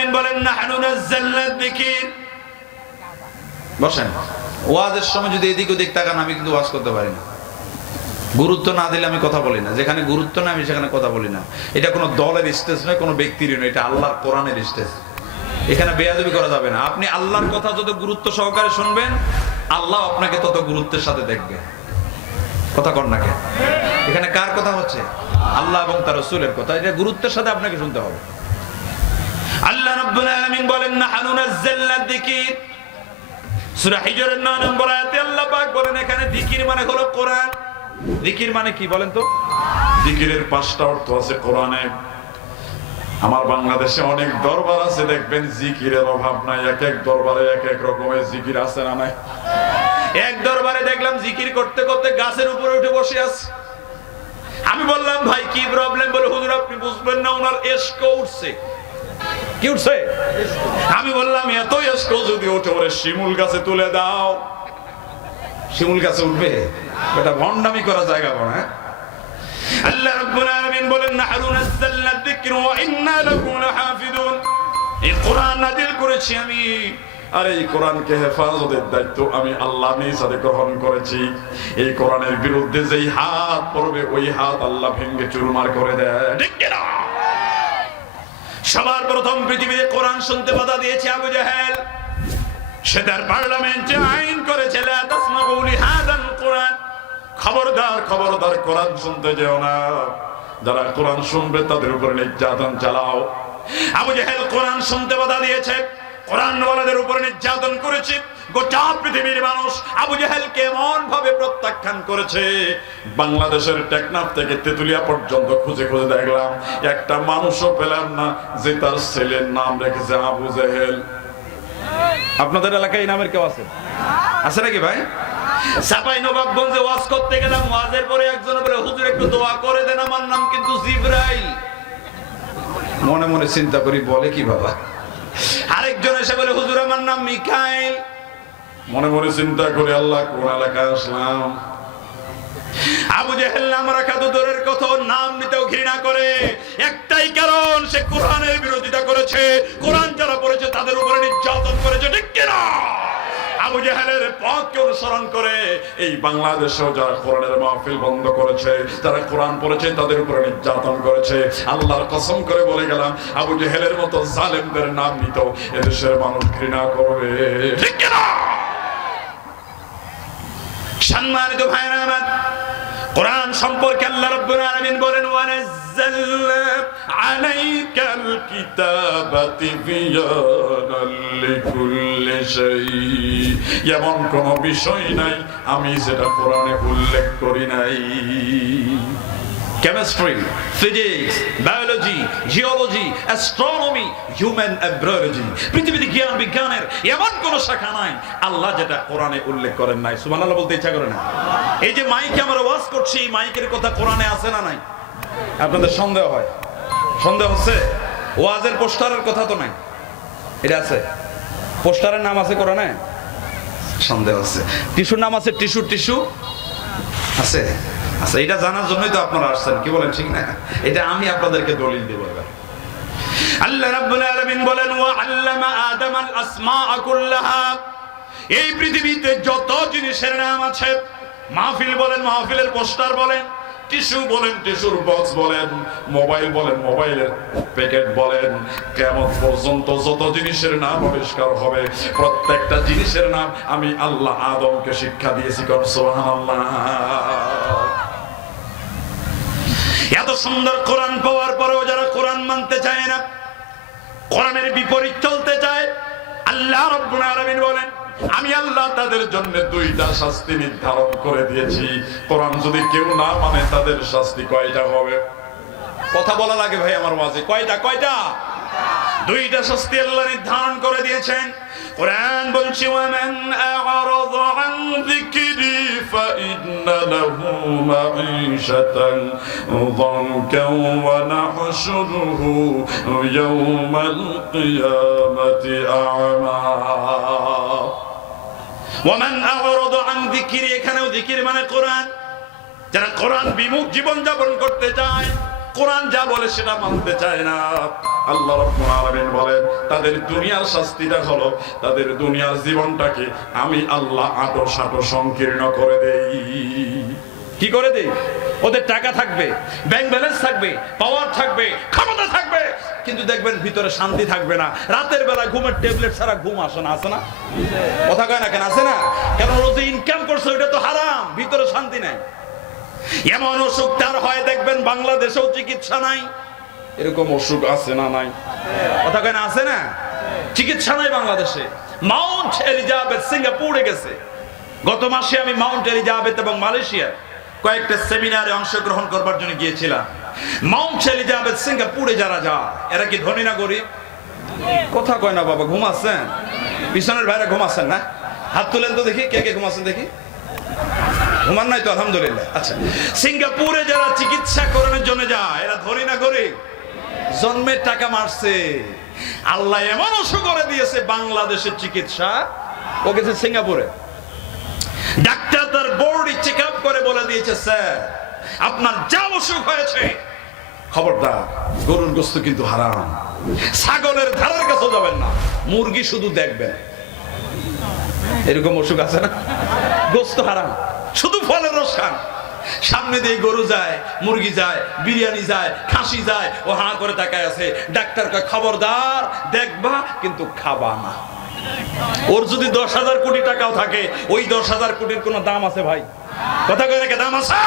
আলামিন বলেন নাহনু নাযালনা যিকির। বসেন, ওয়াজের সময় যদি এদিক ওদিক তাকান আমি কিন্তু ওয়াজ করতে পারি না। গুরুত্ব না দিলে আমি কথা বলি না, যেখানে গুরুত্ব না আমি সেখানে কথা বলি না। এটা কোনো দলের স্টেজ নয়, কোনো ব্যক্তির নয়, এটা আল্লাহর কোরআনের স্টেজ। এখানে বেয়াদবি করা যাবে না। আপনি আল্লাহর কথা যত গুরুত্ব সহকারে শুনবেন, আল্লাহ আপনাকে তত গুরুত্বের সাথে দেখবে। কথা কর না কেন? এখানে কার কথা হচ্ছে? আল্লাহ এবং তার রাসূলের কথা। এটা গুরুত্বের সাথে আপনাকে শুনতে হবে। আল্লাহ রাব্বুল আলামিন বলেন নাহনু নাযালনা যিকির। সূরা হিজরের 9 নম্বর আয়াতে আল্লাহ পাক বলেন এখানে যিকির মানে হলো কোরআন। যিকির মানে কি বলেন তো? যিকিরের 5টা অর্থ আছে কোরআনে। আমার বাংলাদেশে অনেক দরবার আছে, দেখবেন জিকিরের অভাব নাই। এক এক দরবারে এক এক রকমের জিকির আছে না নাই? এক দরবারে দেখলাম জিকির করতে করতে গাছের উপরে উঠে বসে আছে। আমি বললাম ভাই কি প্রবলেম? বলে হুজুর আপনি বুঝবেন না, ওনার এশক উঠছে। কি উঠছে? আমি বললাম এত এশক যদি ওঠে ওরে শিমুল গাছে তুলে দাও। শিমুল গাছে উঠবে? এটা ভণ্ডামি করা জায়গা বড়। হ্যাঁ, আল্লাহ রাব্বুল আলামিন বলেন নাহনু নাযালনা যিকরা ওয়া ইন্না লাহু লাহাফিজুন। এই কোরআন নাযিল করেছি আমি, আর এই কোরআনকে হেফাজতের দায়িত্ব আমি আল্লাহ নিজ হাতে গ্রহণ করেছি। এই কোরআনের বিরুদ্ধে যেই হাত পড়বে ওই হাত আল্লাহ ভেঙে চুরমার করে দেয়। ঠিক কি না? সবার প্রথম পৃথিবীতে কোরআন শুনতে বাধা দিয়েছে আবু জাহেল। সে তার পার্লামেন্টে আইন করেছে লা তাসমাউ লিহাযাল কোরআন। খবরদার খবরদার কোরআন শুনতে যেও না। যারা কোরআন শুনবে তাদের উপরে নির্যাতন চালাও। আবু জাহেল কোরআন শুনতে বাধা দিয়েছে, কোরআন ওয়ালাদের উপরে নির্যাতন করেছে। গোটা পৃথিবীর মানুষ আবু জাহেলকে এমন ভাবে প্রত্যাখ্যান করেছে, বাংলাদেশের টেকনাফ থেকে তেতুলিয়া পর্যন্ত খুঁজে খুঁজে দেখলাম, একটা মানুষও পেলাম না যে তার ছেলের নাম রেখেছে আবু জাহেল। আপনাদের এলাকায় এই নামের কেউ আছে? আছে নাকি ভাই? চাঁপাইনবাবগঞ্জে ওয়াজ করতে গেলাম, ওয়াজের পরে একজন বলে হুজুর একটু দোয়া করে দেন, আমার নাম কিন্তু জিবরাইল। মনে মনে চিন্তা করি বলে কি বাবা। আরেকজন এসে বলে হুজুর আমার নাম মিকাইল। মনে মনে চিন্তা করি আল্লাহ কোন এলাকায় আসলাম। আবু জাহেল নাম রাখা তো দূরের কথা, নাম নিতেও ঘৃণা করে। একটাই কারণ, সে কোরআনের বিরোধিতা করেছে। কোরআন যারা পড়েছে তাদের উপরে নির্যাতন করেছে। ঠিক কিনা? আবু জাহেলের পথকে অনুসরণ করে এই বাংলাদেশেও যারা কোরআনের মাহফিল বন্ধ করেছে, যারা কোরআন পড়েছে তাদের উপরে নির্যাতন করেছে। আল্লাহর কসম করে বলে গেলাম, আবু জাহেলের মতো জালেমদের নাম নিত এদেশের মানুষ ঘৃণা করবে। ঠিক কিনা? সম্মানিত ভাইরা আমার, কোরআন সম্পর্কে আল্লাহ রাব্বুল আলামিন বলেন ওয়ানাজ্জালনা আলাইকাল কিতাবা তিবয়ানাল লিকুল্লি শাই। এমন কোন বিষয় নাই আমি যেটা কোরআনে উল্লেখ করি নাই। Chemistry, physics, biology, geology, astronomy, human embryology, পৃথিবীতে জ্ঞান বিজ্ঞানের এমন কোন শাখা নাই আল্লাহ যেটা কোরআনে উল্লেখ করেন নাই। সুবহানাল্লাহ বলতে ইচ্ছা করে না? এই যে মাইকে আমরা ওয়াজ করছি, এই মাইকের কথা কোরআনে আছে না নাই? আপনাদের সন্দেহ হয়? সন্দেহ হচ্ছে? ওয়াজের পোস্টারের কথা তো নাই, এটা আছে? পোস্টারের নাম আছে কোরআনে? সন্দেহ হচ্ছে। টিস্যুর নাম আছে? টিস্যু টিস্যু আছে? আচ্ছা, এটা জানার জন্যই তো আপনারা আসছেন, কি বলেন ঠিক না? এটা আমি আপনাদেরকে দলিল দেব এবার। আল্লাহ রাব্বুল আলামিন বলেন ওয়া আল্লামা আদামাল আসমাআ কুল্লাহা। এই পৃথিবীতে যত জিনিসের নাম আছে, মাহফিল বলেন, মাহফিলের পোস্টার বলেন, টিস্যু বলেন, টিস্যুর বক্স বলেন, মোবাইল বলেন, মোবাইলের প্যাকেট বলেন, কিয়ামত পর্যন্ত যত জিনিসের নাম আবিষ্কার হবে প্রত্যেকটা জিনিসের নাম আমি আল্লাহ আদমকে শিক্ষা দিয়েছি। সুবহানাল্লাহ। এত সুন্দর কোরআন পাওয়ার পরেও যারা কোরআন মানতে চায় না, কোরআনের বিপরীত চলতে চায়, আল্লাহ রাব্বুল আলামিন বলেন আমি আল্লাহ তাদের জন্য দুইটা শাস্তি নির্ধারণ করে দিয়েছি। কোরআন যদি কেউ না মানে তাদের শাস্তি কয়টা হবে? কথা বলা লাগে ভাই আমার মাঝে। কয়টা? কয়টা? দুইটা শাস্তি আল্লাহ নির্ধারণ করে দিয়েছেন। কোরআন বলছে ওয়ামান আ'রাযা আন যিকরি ফাইন্না লাহু মাঈশাতান যানকান ওয়া নাহশুরুহু ইয়াওমাল কিয়ামাতি আ'মা। ওয়ামান আ'রাযা আন যিকরি, এখানেও যিকির মানে কোরআন। যারা কোরআন বিমুখ জীবন যাপন করতে চায়, কোরআন যা বলে সেটা মানতে চায় না। আল্লাহ রাব্বুল আলামিন বলেন তাদের দুনিয়ার শাস্তিটা হলো তাদের দুনিয়ার জীবনটাকে আমি আল্লাহ আটো সাটো সংকীর্ণ করে দেই। কি করে দেই? ওদের টাকা থাকবে, ব্যাংক ব্যালেন্স থাকবে, পাওয়ার থাকবে, ক্ষমতা থাকবে, কিন্তু দেখবেন ভিতরে শান্তি থাকবে না। রাতের বেলা ঘুমের ট্যাবলেট ছাড়া ঘুম আসে না। আসে না? কথা কয় না কেন? আসে না? কারণ ও যে ইনকাম করছে ওটা তো হারাম, ভিতরে শান্তি নাই। এমন অসুখ তার হয় দেখবেন বাংলাদেশেও চিকিৎসা নাই। এরকম অসুখ আছে না? নাই। কথা কয় না? আছে না? চিকিৎসা নাই বাংলাদেশে। মাউন্ট এলিজাবেথ সিঙ্গাপুরে গেছে। গত মাসে আমি মাউন্ট এলিজাবেথ এবং মালয়েশিয়া কয়েকটা সেমিনারে অংশগ্রহণ করবার জন্য গিয়েছিলাম। মাউন্ট এলিজাবেথ সিঙ্গাপুরে যারা যায় এরা কি ধনী না গরিব? কথা কয় না বাবা। ঘুমাচ্ছেন? পিছনের ভাইরা ঘুমাচ্ছেন না? হাত তুলেন তো দেখি, কে কে ঘুমাচ্ছেন দেখি। ঘুমান নাই তো? আলহামদুলিল্লাহ। আচ্ছা, সিঙ্গাপুরে যারা চিকিৎসা করানোর জন্য যায় এরা ধনী না গরিব? জন্মের টাকা মারছে। আল্লাহ এমন অসুখ করে দিয়েছে বাংলাদেশের চিকিৎসা। ও গেছে সিঙ্গাপুরে, ডাক্তার তার বডি চেক আপ করে বলে দিয়েছে, স্যার আপনার যা অসুখ হয়েছে খবরদার গরুর গোশত কিন্তু হারাম, ছাগলের ধারের কাছে যাবেন না, মুরগি শুধু দেখবেন। এরকম অসুখ আছে না? গোশত হারাম, শুধু ফলের রস খান। সামনে দিয়ে গরু যায়, মুরগি যায়, বিরিয়ানি যায়, খাসি যায়, ও হাঁ করে তাকায় আছে। ডাক্তার কয় খবরদার দেখবা কিন্তু খাবা না। ওর যদি 10,000 কোটি টাকাও থাকে, ওই 10,000 কোটির কোন দাম আছে ভাই? কথা কয় নাকি? দাম আছে।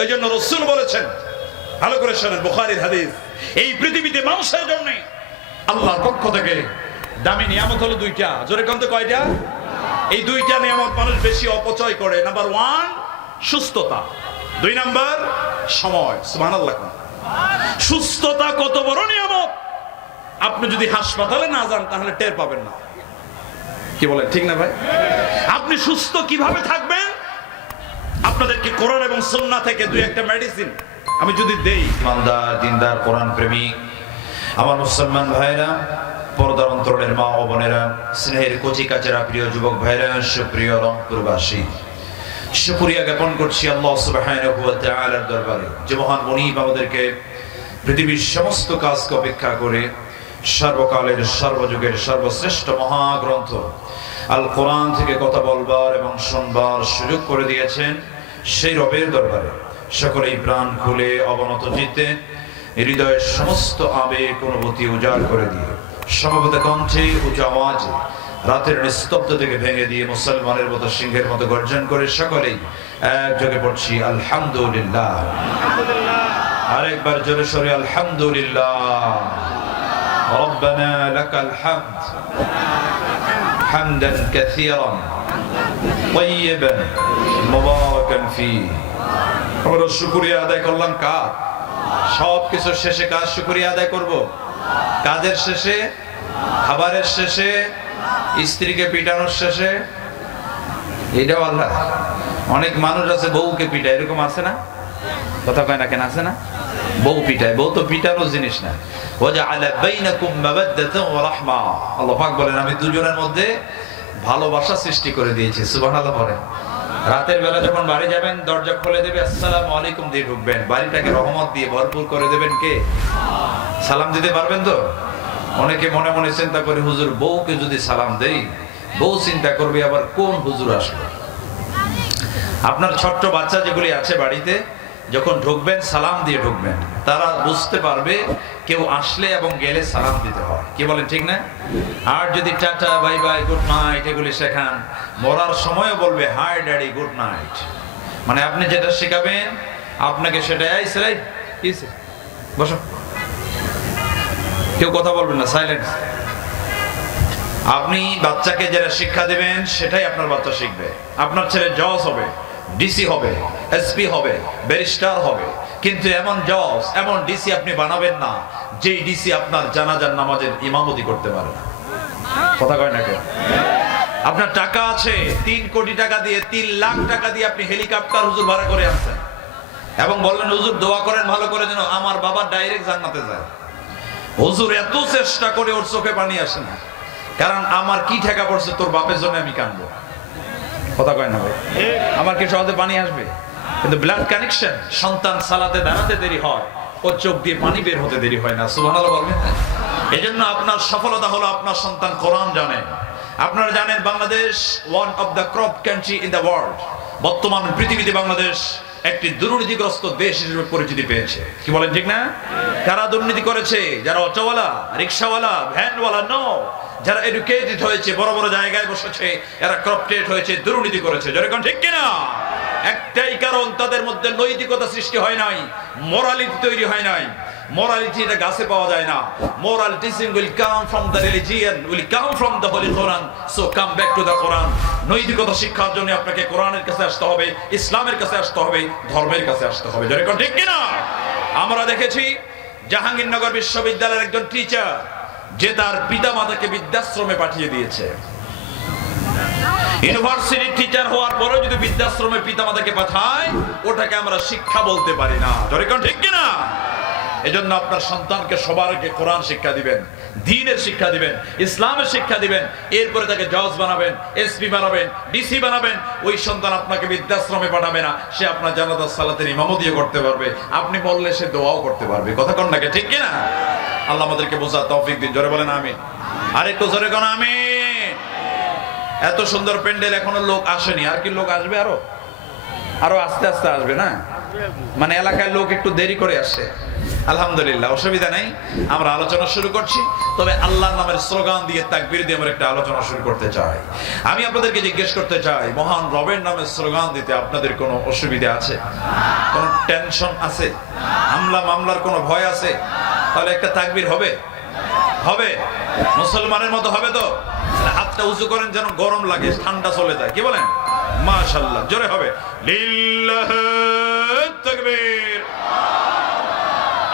এই জন্য রাসূল বলেছেন, ভালো করে শোনেন, বুখারীর হাদিস, এই পৃথিবীতে মানুষের জন্য আল্লাহর পক্ষ থেকে দামি নিয়ামত হলো দুইটা। জোরে কোন তো কয়টা? এই দুইটা নিয়ামত মানুষ বেশি অপচয় করে। নাম্বার 1 সুস্থতা, 2 নাম্বার সময়। সুবহানাল্লাহ। সুস্থতা কত বড় নিয়ামত! আপনি যদি হাসপাতালে না যান তাহলে টের পাবেন না। কি বলেন, ঠিক না ভাই? আপনি সুস্থ কিভাবে থাকবেন? আপনাদেরকে কোরআন এবং সুন্নাহ থেকে দুই একটা মেডিসিন আমি যদি দেই। ইমানদার, দিনদার, কোরআন প্রেমিক আমার মুসলমান ভাইরা, পর্দার অন্তরের মা ও বোনেরা, স্নেহের কচি কাচেরা, প্রিয় যুবক ভাইরা, সুপ্রিয় রংপুরবাসী, শুকরিয়া জ্ঞাপন করছি আল্লাহ সুবহানাহু ওয়া তাআলার দরবারে যে মহান মুনিব আমাদেরকে পৃথিবীর সমস্ত কাজকে উপেক্ষা করে সর্বকালের সর্বযুগের সর্বশ্রেষ্ঠ মহাগ্রন্থ আল কোরআন থেকে কথা বলবার এবং শুনবার সুযোগ করে দিয়েছেন। সেই রবের দরবারে সকলেই প্রাণ খুলে অবনত চিত্তে হৃদয়ের সমস্ত আবেগ অনুভূতি উজাড় করে দিয়ে সমবেত কণ্ঠে উচ্চ আওয়াজে রাতের নিস্তব্ধ থেকে ভেঙে দিয়ে মুসলমানের মতো সিংহের মতো গর্জন করে সকলেই একযোগে পড়ছি আলহামদুলিল্লাহ। আরেকবার জোরে সরে আলহামদুলিল্লাহ। রব্বানা লাকাল হামদ হামদান কাসীরান তাইয়িবান মুবারাকান ফীহি। আমরা শুকরিয়া আদায় করলাম কার? সবকিছু শেষে কার শুকরিয়া আদায় করব? কাজের শেষে, খাবারের শেষে, স্ত্রীকে পিটানোর শেষে? এটাও আল্লাহ। অনেক মানুষ আছে বউকে পিটায়, এরকম আছে না? কথা কয় না কেন? আছে না? বউ পিটায়। বউ তো পিটানোর জিনিস না। ওয়াজআলা বাইনাকুম মাওয়াদ্দাতান ওয়া রাহমা। আল্লাহ পাক বলেন আমি দুজনের মধ্যে ভালোবাসা সৃষ্টি করে দিয়েছি। সুবহানাল্লাহ বলেন। রাতের বেলা যখন বাড়ি যাবেন দরজা খুলে দেবে, আসসালামু আলাইকুম দিয়ে ঢুকবেন। বাড়িটাকে রহমত দিয়ে ভরপুর করে দেবেন কে? সালাম দিতে পারবেন তো? অনেকে মনে মনে চিন্তা করে, হুজুর বউকে যদি সালাম দেই, বউ চিন্তা করবে আবার কোন হুজুর আসলো। আপনার ছোট্ট বাচ্চা যেগুলি আছে বাড়িতে, যখন ঢুকবেন সালাম দিয়ে ঢুকবেন। তারা বুঝতে পারবে কেউ আসলে এবং গেলে সালাম দিতে হয়। কি বলেন, ঠিক না? আর যদি tata, bye bye, good night এগুলি শেখান, মরার সময়ও বলবে হাই ড্যাডি, গুড নাইট। মানে আপনি যেটা শেখাবেন আপনাকে সেটাই সেলাই কিছে বসো, কেউ কথা বলবেন না, সাইলেন্স। আপনি বাচ্চাকে যেটা শিক্ষা দেবেন সেটাই আপনার বাচ্চা শিখবে। আপনার ছেলে জজ হবে, ডিসি হবে, এসপি হবে, ব্যারিস্টার হবে, কিন্তু এমন জজ, এমন ডিসি আপনি বানাবেন না যেই ডিসি আপনার জানাজার নামাজের ইমামতি করতে পারে না। কথা কয় না কেন? আপনার টাকা আছে 3 কোটি টাকা দিয়ে, 3 লাখ টাকা দিয়ে আপনি হেলিকপ্টার হুজুর ভাড়া করে আনছেন এবং বললেন হুজুর দোয়া করেন ভালো করে যেন আমার বাবা ডাইরেক্ট জান্নাতে যায়। হুজুর এত চেষ্টা করে ওর চোখে পানি আসে না, কারণ আমার কি ঠেকা পড়ছে তোর বাপের জন্য আমি কাঁদবো। কথা কয় না ভাই? আমার কি সহজে পানি আসবে? কিন্তু ব্লাড কানেকশন, সন্তান সালাতে দাঁড়াতে দেরি হয়, ওর চোখ দিয়ে পানি বের হতে দেরি হয় না। সুবহানাল্লাহ বলবেন। এজন্য আপনার সফলতা হলো আপনার সন্তান কোরআন জানে। আপনারা জানেন Bangladesh one of the crop country in the world. বর্তমান পৃথিবীতে বাংলাদেশ একটি দুর্নীতিগ্রস্ত দেশ হিসেবে পরিচিতি পেয়েছে। কি বলেন ঠিক না? কারা দুর্নীতি করেছে? যারা অটোওয়ালা, রিক্সাওয়ালা, ভ্যানওয়ালা, নো, যারা এডুকেটেড হয়েছে, বড় বড় জায়গায় বসেছে, এরা করাপ্টেড হয়েছে, দুর্নীতি করেছে। যেরকম ঠিক কিনা? একটাই কারণ, তাদের মধ্যে নৈতিকতা সৃষ্টি হয় নাই, মোরালিটি তৈরি হয় নাই। Morality এটা গাছে পাওয়া যায় না। Moral teaching will come from the religion, will come from the Holy Quran. So come back to the Quran. নৈতিকতা শিক্ষার জন্য আপনাকে কোরআনের কাছে আসতে হবে, ইসলামের কাছে আসতে হবে, ধর্মের কাছে আসতে হবে। যেরকম ঠিক কিনা? আমরা দেখেছি জাহাঙ্গীরনগর বিশ্ববিদ্যালয়ের একজন টিচার যে তার পিতামাতাকে বৃদ্ধাশ্রমে পাঠিয়ে দিয়েছে। ইউনিভার্সিটির টিচার হওয়ার পরেও যদি বৃদ্ধাশ্রমে পিতামাতাকে পাঠায়, ওটাকে আমরা শিক্ষা বলতে পারি না। যেরকম ঠিক কিনা? এজন্য আপনার সন্তানকে সবার আগে কোরআন শিক্ষা দিবেন, দ্বীনের শিক্ষা দিবেন, ইসলামের শিক্ষা দিবেন। এরপরে তাকে জজ বানাবেন, এসপি বানাবেন, ডিসি বানাবেন। ওই সন্তান আপনাকে বৃদ্ধাশ্রমে পাঠাবে না, সে আপনার জানাজার সালাতের ইমামতিও করতে পারবে, আপনি বললে সে দোয়াও করতে পারবে। কথা কোন নাকি ঠিক কিনা? আল্লাহ আমাদেরকে বোঝার তৌফিক দিন। জোরে বলেন আমিন। আরেকটু জোরে কোন আমিন। এত সুন্দর প্যান্ডেল, এখনো লোক আসেনি। আর কি লোক আসবে? আরো আস্তে আস্তে আসবে না? মানে এলাকায় লোক একটু দেরি করে আসে। আলহামদুলিল্লাহ, অসুবিধা নেই। আমরা আলোচনা শুরু করছি। তবে আল্লাহর নামের স্লোগান দিয়ে, তাকবীর দিয়ে আমরা একটা আলোচনা শুরু করতে চাই। আমি আপনাদেরকে জিজ্ঞেস করতে চাই, মহান রবের নামের স্লোগান দিতে আপনাদের কোনো অসুবিধা আছে? কোনো টেনশন আছে? মামলার কোনো ভয় আছে? তাহলে একটা তাকবীর হবে? হবে? মুসলমানের মতো হবে তো? হাতটা উঁচু করেন যেন গরম লাগে, ঠান্ডা চলে যায়। কি বলেন? মাশাআল্লাহ, জোরে হবে। লিল্লাহি তাকবীর।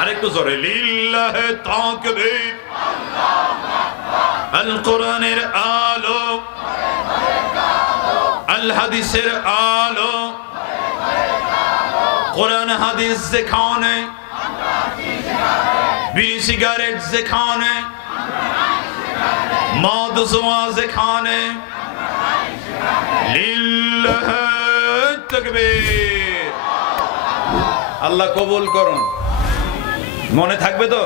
আরেকটু জোরে, লিল্লাহি তাকবীর। আল কোরআনের আলো, আল হাদিসের আলো, কোরআন হাদিস যেখানে, বিড়ি সিগারেট যেখানে, মদ জুয়া যেখানে, লিল্লাহি তাকবীর। আল্লাহ কবুল করুন। মনে থাকবে তো?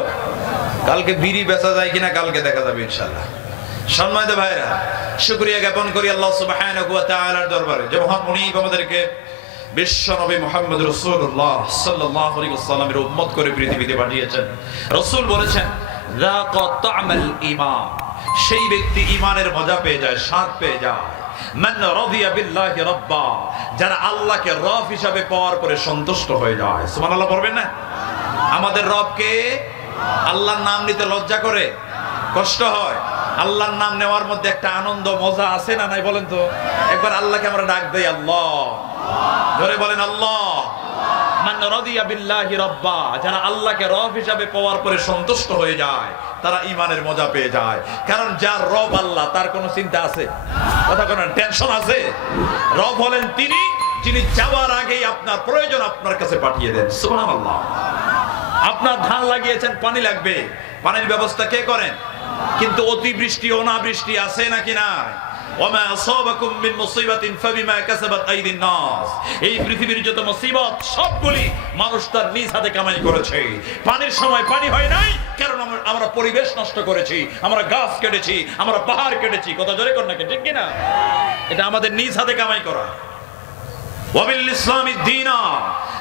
কালকে বিড়ি বেচা যায় কিনা কালকে দেখা যাবে ইনশাআল্লাহ। সম্মানিত ভাইরা, শুকরিয়া জ্ঞাপন করি আল্লাহ সুবহানাহু ওয়া তাআলার দরবারে যে মহান মুনিব আমাদেরকে বিশ্ব নবী মুহাম্মদ রাসূলুল্লাহ সাল্লাল্লাহু আলাইহি ওয়াসাল্লামের উম্মত করে পৃথিবীতে পাঠিয়েছেন। রাসূল বলেছেন, যাকা তা'মাল ঈমান, সেই ব্যক্তি ঈমানের মজা পেয়ে যায়, স্বাদ পেয়ে যায়। মান রাদিয়া বিল্লাহি রাব্বা, যারা আল্লাহকে রব হিসাবে পাওয়ার পরে সন্তুষ্ট হয়ে যায়। সুবহানাল্লাহ পড়বেন না? আমাদের রবকে, আল্লাহর নাম নিতে লজ্জা করে, কষ্ট হয়। আল্লাহর নাম নেওয়ার মধ্যে একটা আনন্দ, মজা আছে না নাই বলেন তো? একবার আল্লাহকে আমরা ডাক দেই, আল্লাহ। ধরে বলেন আল্লাহ। মান রাদিয়া বিল্লাহি রাব্বা, যারা আল্লাহকে রব হিসাবে পাওয়ার পরে সন্তুষ্ট হয়ে যায়, তারা ঈমানের মজা পেয়ে যায়। কারণ যার রব আল্লাহ, তার কোনো চিন্তা আছে? কথা কোনো টেনশন আছে? রব হলেন তিনি, যিনি যাওয়ার আগেই আপনার প্রয়োজন আপনার কাছে পাঠিয়ে দেন। সুবহানাল্লাহ। আপনার ধান লাগিয়েছেন, পানি লাগবে, পানির ব্যবস্থা কে করেন? কিন্তু অতিবৃষ্টি, অনাবৃষ্টি আছে নাকি নাই? ওমা আসাবাকুম মিন মুসিবাতিন ফাবিমা কাসাবাত আইদিন নাস, এই পৃথিবীর যত মুসিবত সবগুলি মানুষ তার নিজ হাতে কামাই করেছে। পানির সময় পানি হয় নাই, কারণ আমরা পরিবেশ নষ্ট করেছি, আমরা গাছ কেটেছি, আমরা পাহাড় কেটেছি। কথা জোরে কর নাকি ঠিক কিনা? এটা আমাদের নিজ হাতে কামাই করা। ওয়াবিল ইসলামি দীনা,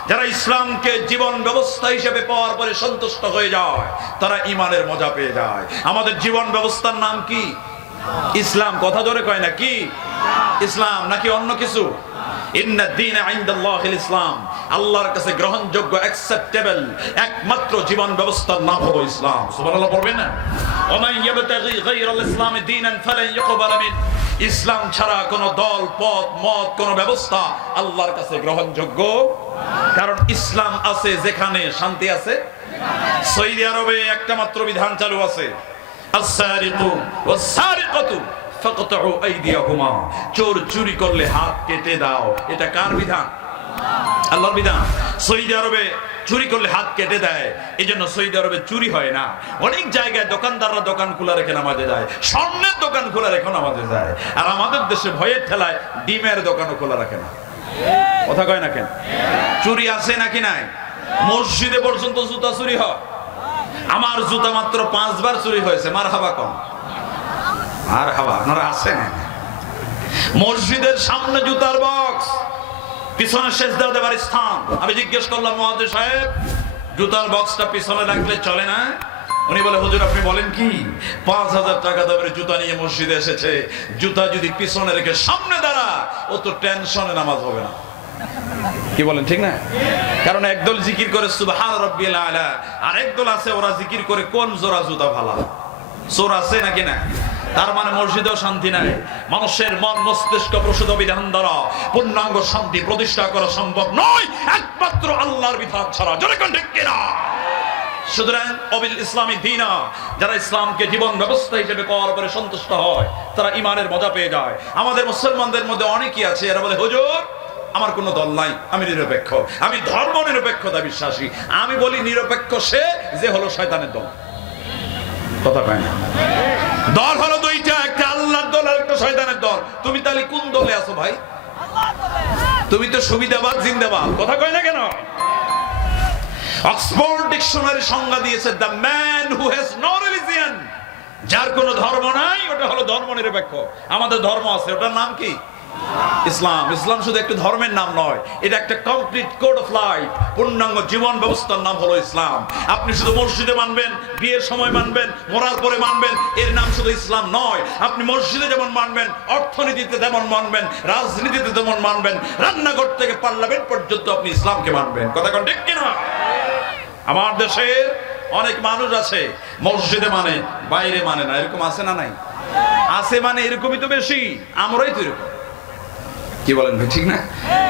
যারা ইসলামকে জীবন ব্যবস্থা হিসেবে পাওয়ার পরে সন্তুষ্ট হয়ে যায়, তারা ঈমানের মজা পেয়ে যায়। আমাদের জীবন ব্যবস্থার নাম কি? ইসলাম। কথা জোরে কয় না কি? ইসলাম নাকি অন্য কিছু? ইন্নাদ দীনা ইনদাল্লাহিল ইসলাম, আল্লাহর কাছে গ্রহণযোগ্য, অ্যাকসেপ্টেবল একমাত্র জীবন ব্যবস্থার নাম হলো ইসলাম। সুবহানাল্লাহ পড়বেন না? ওয়া ইয়াবতাগি গায়রাল ইসলামি দীনান ফালান ইউকবাল মিন, ইসলাম ছাড়া কোন দল, পথ, মত, কোন ব্যবস্থা আল্লাহর কাছে গ্রহণযোগ্য। কারণ ইসলাম আছে যেখানে শান্তি আছে। সৌদি আরবে একটা মাত্র বিধান চালু আছে, আস-সারিকু ওয়াস-সারিকাতু ফাকতাউ আইদিয়াহুমা, চোর চুরি করলে হাত কেটে দাও। এটা কার বিধান? আল্লাহর বিধান। সৌদি আরবে চুরি করলে হাত কেটে দেয়, এই জন্য সৌদি আরবে চুরি হয় না। অনেক জায়গায় দোকানদাররা দোকান খোলা রেখে নামাজে যায়, স্বর্ণের দোকান খোলা রেখে নামাজে যায়। আর আমাদের দেশে ভয়ের ঠেলায় ডিমের দোকানও খোলা রাখে না। কথা কয় না কেন? চুরি আছে নাকি নাই? মসজিদে পর্যন্ত জুতা চুরি হয়। আমার জুতা মাত্র 5 বার চুরি হয়েছে। মারহাবা কম, মারহাবা। আপনারা আছেন? মসজিদের সামনে জুতার বক্স, পিছনে সেজদা দেবার স্থান। আমি জিজ্ঞেস করলাম, মুয়াজ্জিন সাহেব, জুতার বক্সটা পিছনে রাখলে চলে না? উনি বলে, হুজুর আপনি বলেন কি, 5000 টাকা দামের জুতা নিয়ে মসজিদে এসেছে, জুতা যদি পিছনে রেখে সামনে দাঁড়া, ও তো টেনশনে নামাজ হবে না। কি বলেন, ঠিক না? কারণ একদল জিকির করে সুবহান রাব্বিল আলা, আর একদল আছে ওরা জিকির করে কোন জোড়া জুতা ভালা। চোর আছে নাকি না? তার মানে মসজিদেও শান্তি নাই। মানুষের মন মস্তিষ্ক প্রসূত বিধান দ্বারা পূর্ণাঙ্গ শান্তি প্রতিষ্ঠা করা সম্ভব নয় একমাত্র আল্লাহর বিধান ছাড়া। জোরে কোন ঠিক কিনা? সুতরাং অবিল ইসলামী দীনা, যারা ইসলামকে জীবন ব্যবস্থা হিসেবে পাওয়ার পরে সন্তুষ্ট হয়, তারা ইমানের মজা পেয়ে যায়। আমাদের মুসলমানদের মধ্যে অনেকেই আছে, এরা বলে, হুজুর আমার কোনো দল নাই, আমি নিরপেক্ষ, আমি ধর্ম নিরপেক্ষতা বিশ্বাসী। আমি বলি, নিরপেক্ষ সে যে হলো শয়তানের দল। কথা কয় না? দল হলো দুইটা, একটা আল্লাহর দল আর একটা শয়তানের দল। তুমি তাহলে কোন দলে আছো ভাই? তুমি তো সুবিধাবাদ জিন্দাবাদ। কথা কয় না কেন? অক্সফোর্ড ডিকশনারি সংজ্ঞা দিয়েছে, the man who has no religion, যার কোনো ধর্ম নাই, ওটা হলো ধর্ম নিরপেক্ষ। আমাদের ধর্ম আছে, ওটার নাম কি? ইসলাম। ইসলাম শুধু একটা ধর্মের নাম নয়, এটা একটা কমপ্লিট কোড অফ লাইফ, পূর্ণাঙ্গ জীবন ব্যবস্থার নাম হলো ইসলাম। আপনি শুধু মসজিদে মানবেন, বিয়ের সময় মানবেন, মরার পরে মানবেন, এর নাম শুধু ইসলাম নয়। আপনি মসজিদে যেমন মানবেন, অর্থনীতিতে তেমন মানবেন, রাজনীতিতে তেমন মানবেন, রান্নাঘর থেকে পার্লামেন্ট পর্যন্ত আপনি ইসলামকে মানবেন। কথা কোন ঠিক কিনা? আমার দেশে অনেক মানুষ আছে মসজিদে মানে, বাইরে মানে না। এরকম আছে না নাই? আছে, মানে এরকমই তো বেশি। আমরাই তো এরকম। কি বলেন ভাই, ঠিক না?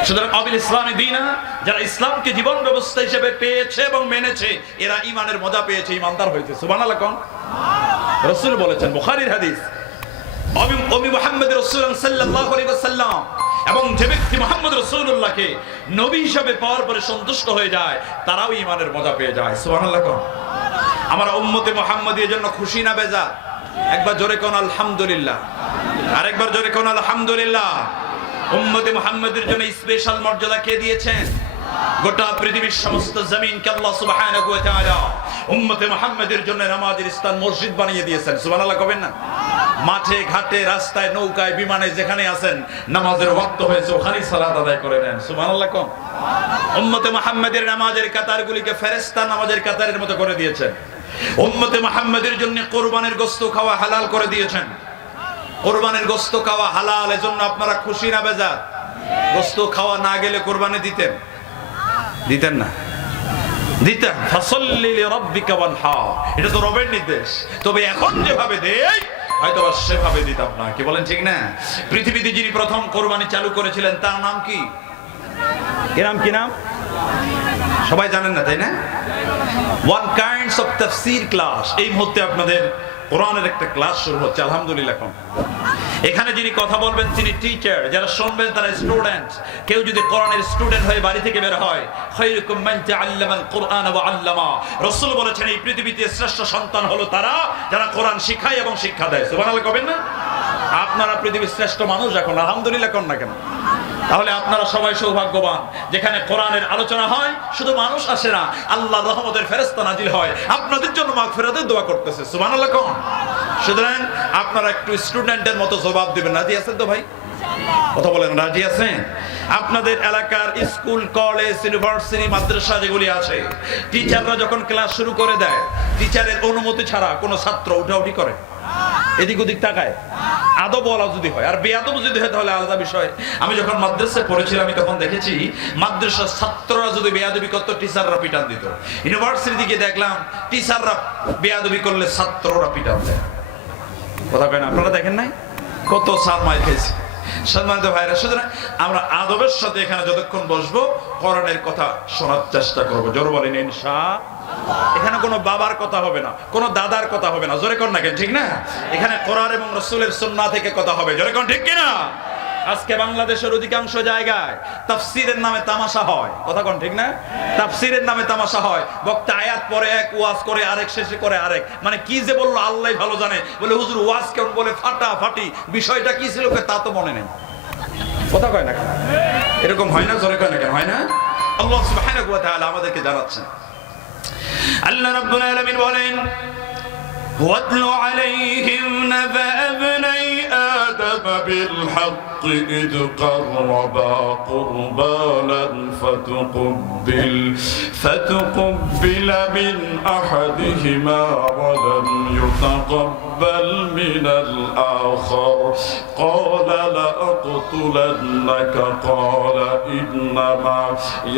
সুতরাং অবিল ইসলামী দীনা, যারা ইসলামকে জীবন ব্যবস্থা হিসেবে পেয়েছে এবং মেনেছে, এরা ইমানের মজা পেয়েছে, ইমানদার হয়েছে। সুবহানাল্লাহ কোন? রাসূল বলেছেন, বুখারীর হাদিস, অমি মুহাম্মদ রাসূলুল্লাহ সাল্লাল্লাহু আলাইহি ওয়াসাল্লাম, এবং যে ব্যক্তি মুহাম্মদ রাসূলুল্লাহকে নবী হিসেবে পাওয়ার পরে সন্তুষ্ট হয়ে যায়, তারাও ইমানের মজা পেয়ে যায়। সুবহানাল্লাহ কোন? আমরা উম্মতে মুহাম্মদীর জন্য খুশি না বেজার? একবার জোরে কোন আলহামদুলিল্লাহ, আরেকবার জোরে কোন আলহামদুলিল্লাহ। উম্মতে মুহাম্মদের জন্য স্পেশাল মর্যাদা কে দিয়েছেন? গোটা পৃথিবীর সমস্ত জমিনকে আল্লাহ সুবহানাহু ওয়া তাআলা উম্মতে মুহাম্মদের জন্য নামাজের স্থান মসজিদ বানিয়ে দিয়েছেন। সুবহানাল্লাহ কবেন না? মাঠে ঘাটে রাস্তায় নৌকায় বিমানে যেখানে আছেন, নামাজের ওয়াক্ত হয়েছে, ওখানেই সালাত আদায় করে নেন। সুবহানাল্লাহ কোন? উম্মতে মুহাম্মদের নামাজের কাতারগুলিকে ফেরেশতা নামাজের কাতারের মতো করে দিয়েছেন। উম্মতে মুহাম্মদের জন্য কুরবানির গোশত খাওয়া হালাল করে দিয়েছেন। কুরবানির গোশত খাওয়া হালাল, এজন্য আপনারা খুশি না বেজার? গোশত খাওয়া না গেলে কুরবানি দিতেন? দিতেন না? দিতেন। ফাসাল্লি লিরাব্বিকা ওয়ানহার, এটা তো রবের নির্দেশ। তবে এখন যেভাবে দেই, হয়তো সেভাবে দিতাম না। কি বলেন, ঠিক না? পৃথিবীতে যিনি প্রথম কুরবানি চালু করেছিলেন, তার নাম কি? এর কি নাম? সবাই জানেন না, তাই না? One kinds of Tafsir class. এই মুহূর্তে আপনাদের কোরআনের একটা ক্লাস শুরু হচ্ছে, আলহামদুলিল্লাহ। এখানে যিনি কথা বলবেন তিনি টিচার, যারা শুনবেন তারা স্টুডেন্ট। কেউ যদি কোরআনের স্টুডেন্ট হয়ে বাড়ি থেকে বের হয়, খায়রুকুম মান তাআল্লামাল কুরআন ওয়া আল্লামা, রাসূল বলেছেন এই পৃথিবীতে শ্রেষ্ঠ সন্তান হলো তারা যারা কোরআন শিখায় এবং শিক্ষা দেয়। সুবহানাল্লাহ কবেন না? আপনারা পৃথিবীর শ্রেষ্ঠ মানুষ এখন, আলহামদুলিল্লাহ কোন না কেন? তাহলে আপনারা সবাই সৌভাগ্যবান, যেখানে কোরআনের আলোচনা হয়, শুধু মানুষ আসে না, আল্লাহর রহমতের ফেরেশতা নাজিল হয়, আপনাদের জন্য মাগফিরাতের দোয়া করতেছে। সুবহানাল্লাহ কোন? সুতরাং আপনারা একটু স্টুডেন্টের মতো জবাব দিবেন। রাজি আছেন তো ভাই? কথা বলেন, রাজি আছেন? আপনাদের এলাকার স্কুল, কলেজ, ইউনিভার্সিটি, মাদ্রাসা যেগুলি আছে, টিচাররা যখন ক্লাস শুরু করে দেয়, টিচারের অনুমতি ছাড়া কোনো ছাত্র উঠাউঠি করে? এদিক ওদিক তাকায়? আদব বলা যদি হয়, আর বেয়াদব যদি হয় তাহলে আলাদা বিষয়। আমি যখন মাদ্রাসায় পড়েছিলাম, আমি তখন দেখেছি মাদ্রাসার ছাত্ররা যদি বেয়াদবি করতো, টিচাররা পিটান দিত। ইউনিভার্সিটি দিকে দেখলাম টিচাররা বেয়াদবি করলে ছাত্ররা পিটান দেয়। কথা কেন? আপনারা দেখেন নাই কত সার মাইর খেয়েছে? সম্মানিত ভাইরা, সুতরাং আমরা আদবের সাথে এখানে যতক্ষণ বসবো, কোরআনের কথা শোনার চেষ্টা করবো। জোরে বলেন ইনশাআল্লাহ। এখানে কোনো বাবার কথা হবে না, কোনো দাদার কথা হবে না। জোরে কোন না কেন, ঠিক না? এখানে কোরআন এবং রাসূলের সুন্নাহ থেকে কথা হবে। জোরে কোন, ঠিক কিনা? আজকে বাংলাদেশের অধিকাংশ জায়গায় তাফসীরের নামে তামাশা হয়। কথা কোন, ঠিক না? তাফসীরের নামে তামাশা হয়। বক্তা আয়াত পরে এক, ওয়াজ করে আরেক, শেষে করে আরেক। মানে কি যে বললো আল্লাহই ভালো জানে। বলে হুজুর ওয়াজ কেমন, বলে ফাটাফাটি। বিষয়টা কি ছিল তা তো মনে নেই। কথা কয় না। এরকম হয় না? জোরে কেন কেন হয় না? আল্লাহ সুবহানাহু ওয়া তাআলা আমাদেরকে জানাচ্ছেন। আল্লাহ রাব্বুল আলামিন বলেন, واتل عليهم نبأ ابني آدم بالحق إذ قربا قربانا فتقبل من أحدهما ولم يتقبل من الآخر قال لأقتلنك قال إنما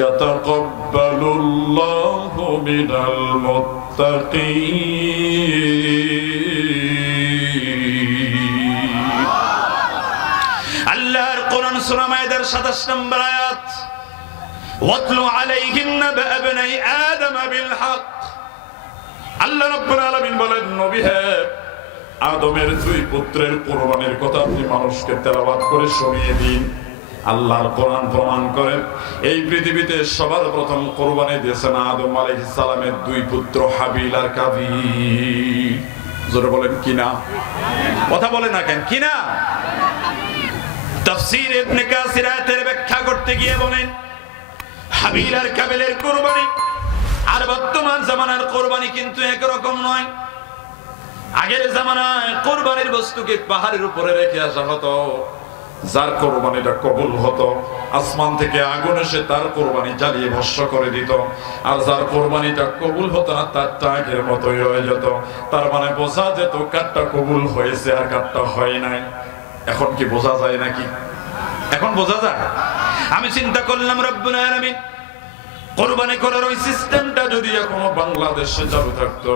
يتقبل الله من المتقين আল্লাহর কোরআন সূরা মায়েদার 27 নম্বর আয়াত, ওয়াতলু আলাইহিম নাবা ইবনাই আদম বিল হক। আল্লাহ রাব্বুল আলামিন বলেন, নবী হে, আদমের দুই পুত্রের কুরবানির কথা আপনি মানুষকে তেলাওয়াত করে শুনিয়ে দিন। আল্লাহর কোরআন প্রমাণ করে এই পৃথিবীতে সবার প্রথম কুরবানি দিয়েছেন আদম আলাইহিস সালামের দুই পুত্র হাবিল আর কাবিল। জোরে বলেন কি না? কথা বলেন না কেন? কি না? তাফসীর ইবনে কাসির আয়াতের ব্যাখ্যা করতে গিয়ে বলেন, হাবিল আর কাবিলের কুরবানি আর বর্তমান জামানার কুরবানি কিন্তু একরকম নয়। আগের জামানায় কুরবানির বস্তুকে পাহাড়ের উপরে রেখে আসা হতো, যার কোরবানিটা কবুল হতো আসমান থেকে আগুন এসে তার কোরবানি জ্বালিয়ে ভস্ম করে দিত, আর যার কোরবানিটা কবুল হতো না তার আগের মতোই হয়ে যেত। তার মানে বোঝা যেত কারটা কবুল হয়েছে আর কারটা হয় নাই। এখন কি বোঝা যায় নাকি? এখন বোঝা যায়? আমি চিন্তা করলাম, রব্বুল আলামিন কোরবানি করার ওই সিস্টেমটা যদি এখনো বাংলাদেশে চালু থাকতো,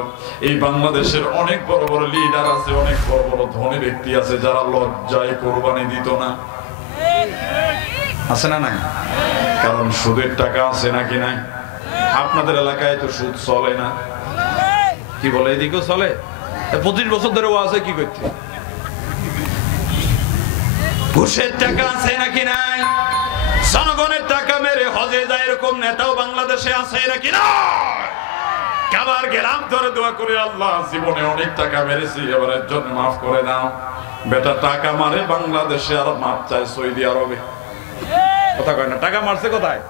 এই বাংলাদেশের অনেক বড় বড় লিডার আছে, অনেক বড় বড় ধনী ব্যক্তি আছে যারা লজ্জায় কোরবানি দিত না। আছে না নাই? কারণ সুদের টাকা আছে নাকি নাই? আপনাদের এলাকায় তো সুদ চলে না, কি বলে? এদিকেও চলে। 25 বছর ধরে ও আছে কি করতে? ঘুষের টাকা আছে নাকি নাই? জনগণের টাকা মেরে হজে যায় এরকম নেতাও বাংলাদেশে আছে নাকি না? আবার গেলাম ধরে দোয়া করে, আল্লাহ জীবনে অনেক টাকা মেরেছি, এবারের জন্য মাফ করে দাও। বেটা টাকা মারে বাংলাদেশে আর মাপ চায় সৌদি আরবে। কথা কয় না? টাকা মারছে কোথায়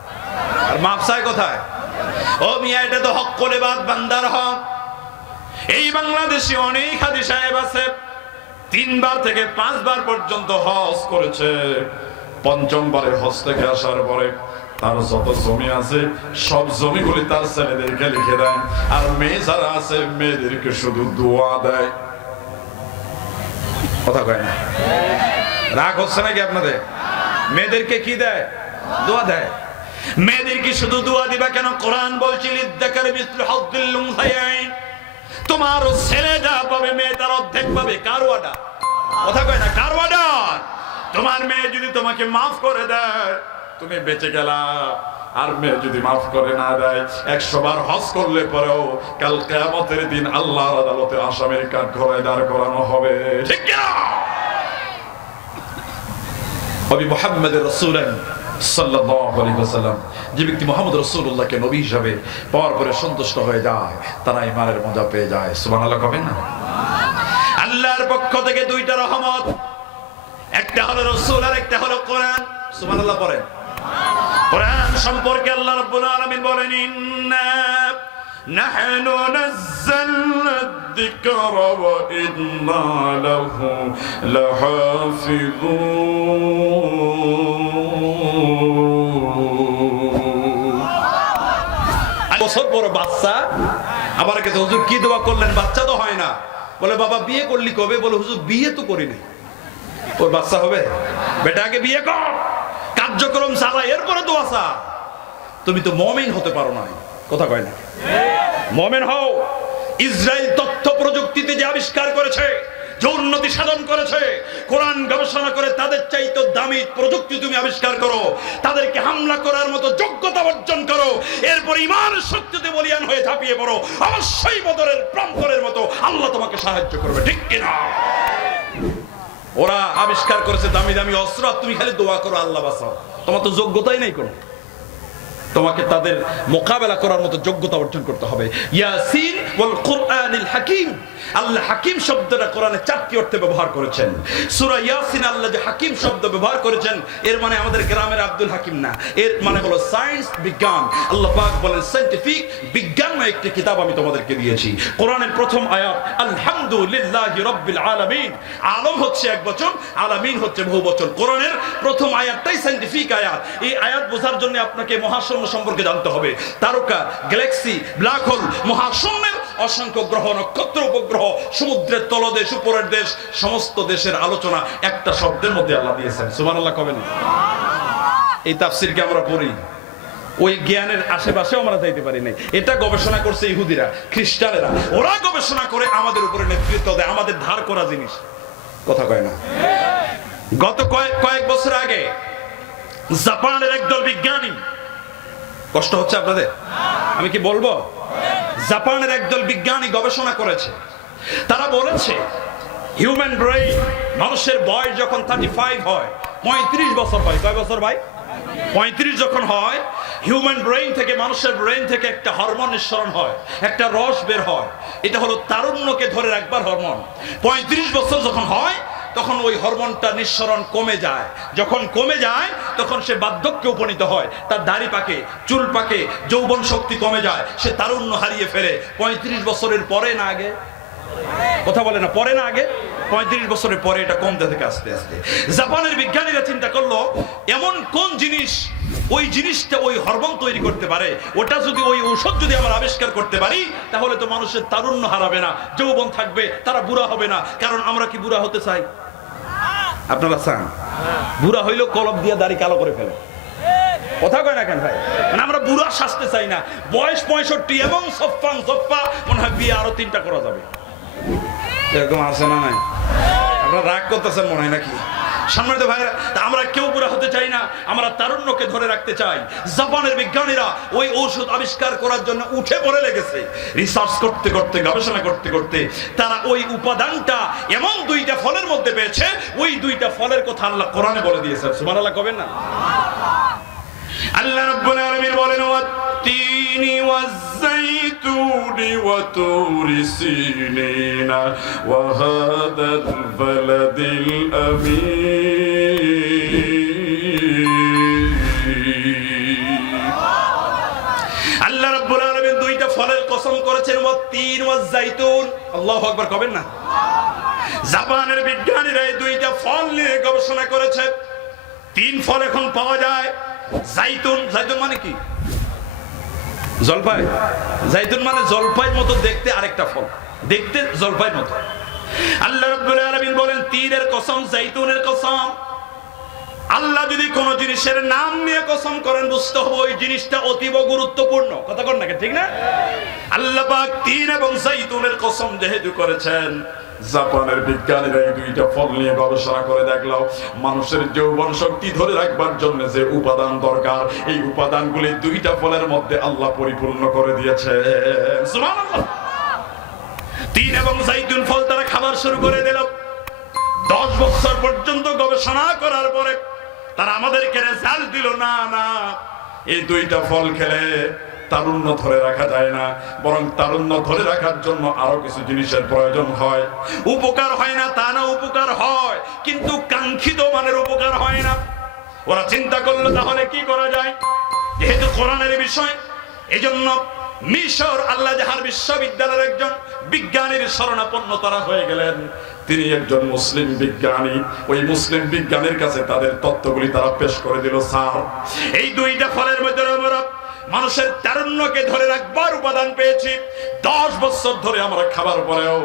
আর মাপ চায় কোথায়? ও মিয়া, এটা তো হক করে বান্দার হক। এই বাংলাদেশে অনেক হাজি সাহেব আছে, 3 বার থেকে 5 বার পর্যন্ত হজ করেছে। 5ম বারে হজ থেকে আসার পরে তার যত জমি আছে সব জমিগুলি তার ছেলেদেরকে লিখে দেয়, আর মেয়ে যারা আছে মেয়েদেরকে শুধু দোয়া দেয়। কথা কয় না? রাগ হচ্ছে নাকি আপনাদের? মেয়েদেরকে কি দেয়? দোয়া দেয়। মেয়েদেরকে শুধু দোয়া দিবা কেন? কোরআন বলছে, লিদ্দাকার মিসলু হাজ্জিল উনসায়াইন। তোমার ছেলে যা পাবে মেয়ে তার অর্ধেক পাবে। কার ওয়াদা? কথা কয় না? কার ওয়াদা? তোমার মেয়ে যদি তোমাকে মাফ করে দেয় তুমি বেঁচে গেলা, আর মেয়ে যদি মাফ করে না দেয় 100 বার হজ করলে পরেও কাল কিয়ামতের দিন আল্লাহর আদালতে আসামির কাঠগড়ায় দাঁড় করানো হবে। ঠিক কি না? নবী মুহাম্মদ রাসূলুল্লাহ সাল্লাল্লাহু আলাইহি ওয়াসাল্লাম, যে ব্যক্তি মুহাম্মদ রাসূলুল্লাহকে নবী হিসাবে পাওয়ার পরে সন্তুষ্ট হয়ে যায় তারা ঈমানের মজা পেয়ে যায়। সুবহানাল্লাহ কবেন না? আল্লাহর পক্ষ থেকে 2টা রহমত, একটা হলো রাসূল আর একটা হলো কোরআন। সুবহানাল্লাহ পড়েন। কোরআন সম্পর্কে আল্লাহ রাব্বুল আলামিন বলেন, ইন্না নাহনু নাযালনা যিকরা ওয়া ইন্না লাহু লাহাফিজুন। বছর বড় বাচ্চা আবার কাছে, হুজুর কি দোয়া করলেন? বাচ্চা তো হয় না। বলে বাবা বিয়ে করলি কবে? বলে হুজুর বিয়ে তো করি নাই। ওর বাচ্চা হবে? বেটা আগে বিয়ে কর, কার্যক্রম চালা, এরপরে দোয়া চা। তুমি তো মুমিন হতে পারো না। কথা কয় না? মুমিন হও। ইসরায়েল তথ্য প্রযুক্তিতে যে আবিষ্কার করেছে, যে উন্নতি সাধন করেছে, কোরআন গবেষণা করে তাদের চাইতে দামি প্রযুক্তি তুমি আবিষ্কার করো, তাদেরকে হামলা করার মতো যোগ্যতা অর্জন করো, এরপর ঈমানের শক্তিতে বলিয়ান হয়ে ঝাঁপিয়ে পড়ো, অবশ্যই বদরের প্রান্তরের মতো আল্লাহ তোমাকে সাহায্য করবে। ঠিক কিনা? ওরা আবিষ্কার করেছে দামি দামি অস্ত্র, আর তুমি খালি দোয়া করো আল্লাহ বাঁচাও। তোমার তো যোগ্যতাই নেই কোনো। তোমাকে তাদের মোকাবেলা করার মতো যোগ্যতা অর্জন করতে হবে। ইয়াসিন ওয়াল কুরআনিল হাকিম, আল্লাহ হাকিম শব্দটা কোরআনে 4টি অর্থে ব্যবহার করেছেন। সূরা ইয়াসিন আল্লাহ যে হাকিম শব্দ ব্যবহার করেছেন, এর মানে আমাদের গ্রামের আব্দুল হাকিম না, এর মানে হলো সায়েন্স, বিজ্ঞান। আল্লাহ পাক বলেন সায়েন্টিফিক বিজ্ঞানময় একটি কিতাব আমি তোমাদেরকে দিয়েছি। কোরআনের প্রথম আয়াত আলহামদুলিল্লাহি রাব্বিল আলামিন। আলম হচ্ছে একবচন, আলামিন হচ্ছে বহুবচন। কোরআনের প্রথম আয়াতটাই সায়েন্টিফিক আয়াত। এই আয়াত বোঝার জন্য আপনাকে মহাশূন্য সম্পর্কে জানতে হবে। তারকা, গ্যালাক্সি, ব্ল্যাক হোল, মহাশূন্যের অসংখ্য গ্রহ, নক্ষত্র, উপগ্রহ, সমুদ্রের তলদেশ, উপরের দেশ, সমস্ত দেশের আলোচনা একটা শব্দের মধ্যে আল্লাহ দিয়েছেন। সুবহানাল্লাহ কবেন? এই তাফসীরকে আমরা পড়ি, ওই জ্ঞানের আশেপাশেও আমরা যাইতে পারি নাই। এটা গবেষণা করছে ইহুদিরা, খ্রিস্টানেরা। ওরা গবেষণা করে আমাদের উপরে নেতৃত্ব দেয়, আমাদের ধার করা জিনিস। কথা কয় না? গত কয়েক বছর আগে জাপানের একদল বিজ্ঞানী, কষ্ট হচ্ছে আপনাদের? আমি কি বলবো? জাপানের একদল বিজ্ঞানী গবেষণা করেছে। তারা বলেছে হিউম্যান ব্রেইন, মানুষের বয়স যখন 35 হয়, 35 বছর হয়। কয় বছর ভাই? 35 যখন হয়, হিউম্যান ব্রেইন থেকে, মানুষের ব্রেইন থেকে একটা হরমোন নিঃসরণ হয়, একটা রস বের হয়। এটা হলো তারুণ্যকে ধরে রাখবার হরমোন। 35 বছর যখন হয়, তখন ওই হরমোনটা নিঃসরণ কমে যায়। যখন কমে যায়, তখন সে বার্ধক্যে উপনীত হয়, তার দাড়ি পাকে, চুল পাকে, যৌবন শক্তি কমে যায়, সে তারুণ্য হারিয়ে ফেলে। 35 বছরের পরে না আগে? কথা বলে না, পরে না আগে? 35 বছরের পরে এটা কমতে থাকে আস্তে আস্তে। জাপানের বিজ্ঞানীরা চিন্তা করলো, এমন কোন জিনিস, ওই জিনিসটা ওই হরমোন তৈরি করতে পারে, ওটা যদি, ওই ঔষধ যদি আমরা আবিষ্কার করতে পারি, তাহলে তো মানুষের তারুণ্য হারাবে না, যৌবন থাকবে, তারা বুড়া হবে না। কারণ আমরা কি বুড়া হতে চাই? আপনারা চান? বুড়া হইলেও কলম দিয়ে দাড়ি কালো করে ফেলে। কথা কয় না কেন ভাই? মানে আমরা বুড়া সাজতে চাই না। বয়স 65 এবং সফা মনে হয় বিয়ে আরো 3টা করা যাবে। এরকম আছে না নাই? আপনারা রাগ করতেছেন মনে হয় নাকি? সম্মানিত ভাইরা, আমরা কেউ বুড়া হতে চাই না, আমরা তারুণ্যকে ধরে রাখতে চাই। জাপানের বিজ্ঞানীরা ওই ঔষধ আবিষ্কার করার জন্য উঠে পড়ে লেগেছে। রিসার্চ করতে করতে, গবেষণা করতে করতে তারা ওই উপাদানটা এমন 2টা ফলের মধ্যে পেয়েছে, ওই 2টা ফলের কথা আল্লাহ কোরআনে বলে দিয়েছেন। সুবহানাল্লাহ কবেন না? আল্লাহ রাব্বুল আলামিন বলেন ওয়াত-তিনি ওয়াজ-যাইতুনি ওয়া তুরি সিনিনা ওয়া হাদাল বালাদিল আমিন। আল্লাহ রাব্বুল আলামিন 2টা ফলের কসম করেছেন, ওয়াত-তিন ওয়াজ-যাইতুন। আল্লাহু আকবার কবেন না? জাপানের বিজ্ঞানীরা এই 2টা ফল নিয়ে গবেষণা করেছে। 3 ফল এখন পাওয়া যায়। জাইতুন, জাইতুন মানে কি? জলপাই। জাইতুন মানে জলপাইয়ের মতো দেখতে আরেকটা ফল, দেখতে জলপাইয়ের মতো। আল্লাহ রাব্বুল আলামিন বলেন, তীরের কসম, জাইতুনের কসম। আল্লাহ যদি কোন জিনিসের নাম নিয়ে কসম করেন, বুঝতে হবে ওই জিনিসটা অতীব গুরুত্বপূর্ণ। কথা কন না, ঠিক না? আল্লাহ পাক তীর এবং জাইতুনের কসম যেহেতু করেছেন, জাপানের বিজ্ঞানীরা এই 2টা ফল নিয়ে গবেষণা করে দেখলো, মানুষের যৌবন শক্তি ধরে রাখবার জন্য যে উপাদান দরকার, এই উপাদানগুলি 2টা ফলের মধ্যে আল্লাহ পরিপূর্ণ করে দিয়েছে। সুবহানাল্লাহ। তিন এবং জাইতুন ফল তারা খাবার শুরু করে দিল। 10 বছর পর্যন্ত গবেষণা করার পরে তারা আমাদেরকে রেজাল্ট দিল, না না, এই 2টা ফল খেলে তারুণ্য ধরে রাখা যায় না, বরং তারুণ্য ধরে রাখার জন্য আরো কিছু জিনিসের প্রয়োজন হয়। উপকার হয় না তা না, উপকার হয়, কিন্তু কাঙ্ক্ষিত মানের উপকার হয় না। ওরা চিন্তা করলো তাহলে কি করা যায়, যেহেতু কোরআনের বিষয়, এজন্য মিশর আল্লাহ জাহার বিশ্ববিদ্যালয়ের একজন বিজ্ঞানীর শরণাপন্ন তারা হয়ে গেলেন। তিনি একজন মুসলিম বিজ্ঞানী। ওই মুসলিম বিজ্ঞানীর কাছে তাদের তত্ত্বগুলি তারা পেশ করে দিল। স্যার, এই 2টা ফলের মধ্যে আমরা মানুষের তারুণ্যকে ধরে রাখবার উপাদান পেয়েছি। 10 বছর ধরে আমরা খাবার পরেও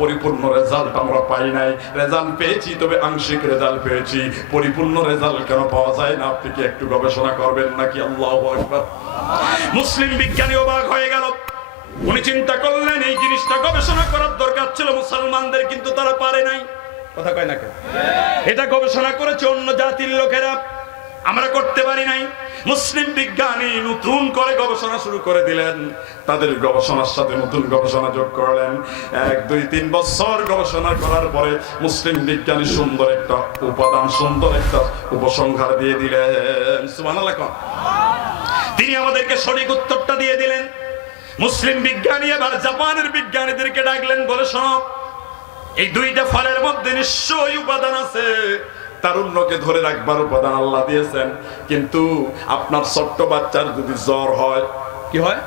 পরিপূর্ণ রেজাল্ট আমরা পাই নাই। রেজাল্ট পেয়েছি, তবে আংশিক রেজাল্ট পেয়েছি, পরিপূর্ণ রেজাল্ট কেন পাওয়া যায় না? আপনি কি একটু গবেষণা করবেন নাকি? আল্লাহু আকবার। মুসলিম বিজ্ঞানী অবাক হয়ে গেল। উনি চিন্তা করলেন এই জিনিসটা গবেষণা করার দরকার ছিল মুসলমানদের, কিন্তু তারা পারে নাই। কথা কয় না কেন? এটা গবেষণা করেছে অন্য জাতির লোকেরা, আমরা করতে পারি নাই। মুসলিম বিজ্ঞানী নতুন করে গবেষণা শুরু করে দিলেন, তাদের গবেষণার সাথে নতুন গবেষণা যোগ করলেন। 1, 2, 3 বছর গবেষণা করার পরে মুসলিম বিজ্ঞানী সুন্দর একটা উপাদান, সুন্দর একটা উপসংহার দিয়ে দিলেন। সুবহানাল্লাহ। তিনি আমাদেরকে সঠিক উত্তরটা দিয়ে দিলেন। মুসলিম বিজ্ঞানী এবার জাপানের বিজ্ঞানীদেরকে ডাকলেন, বলে শোনো, এই দুইটা ফলের মধ্যে নিশ্চয়ই উপাদান আছে, তারুণ্যকে ধরে রাখবার উপাদান আল্লাহ দিয়েছেন, কিন্তু আপনার ছোট্ট বাচ্চার যদি জ্বর হয়, কি হয়?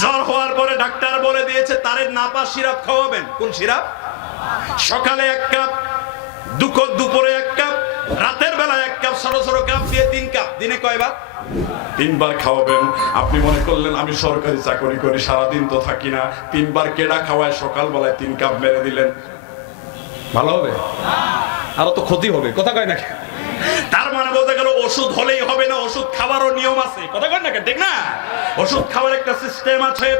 জ্বর হওয়ার পরে ডাক্তার বলে দিয়েছে তারে নাপা সিরাপ খাওয়াবেন। কোন সিরাপ? সকালে 1 কাপ, দুপুরে 1 কাপ, রাতের বেলা 1 কাপ, ছোট ছোট কাপ দিয়ে 3 কাপ, দিনে কয়বার? 3 বার খাওয়াবেন। আপনি মনে করলেন আমি সরকারি চাকরি করি, সারাদিন তো থাকি না, 3 বার কেডা খাওয়ায় সকাল বেলায় 3 কাপ মেরে দিলেন, ভালো হবে? আরো তো ক্ষতি হবে, কথা কয় না? তার মানে বলতে গেল ওষুধ হলেই হবে না, ওষুধ খাওয়ারও নিয়ম আছে, কথা কয় না? ঠিক না? ওষুধ খাওয়ার একটা সিস্টেম আছে।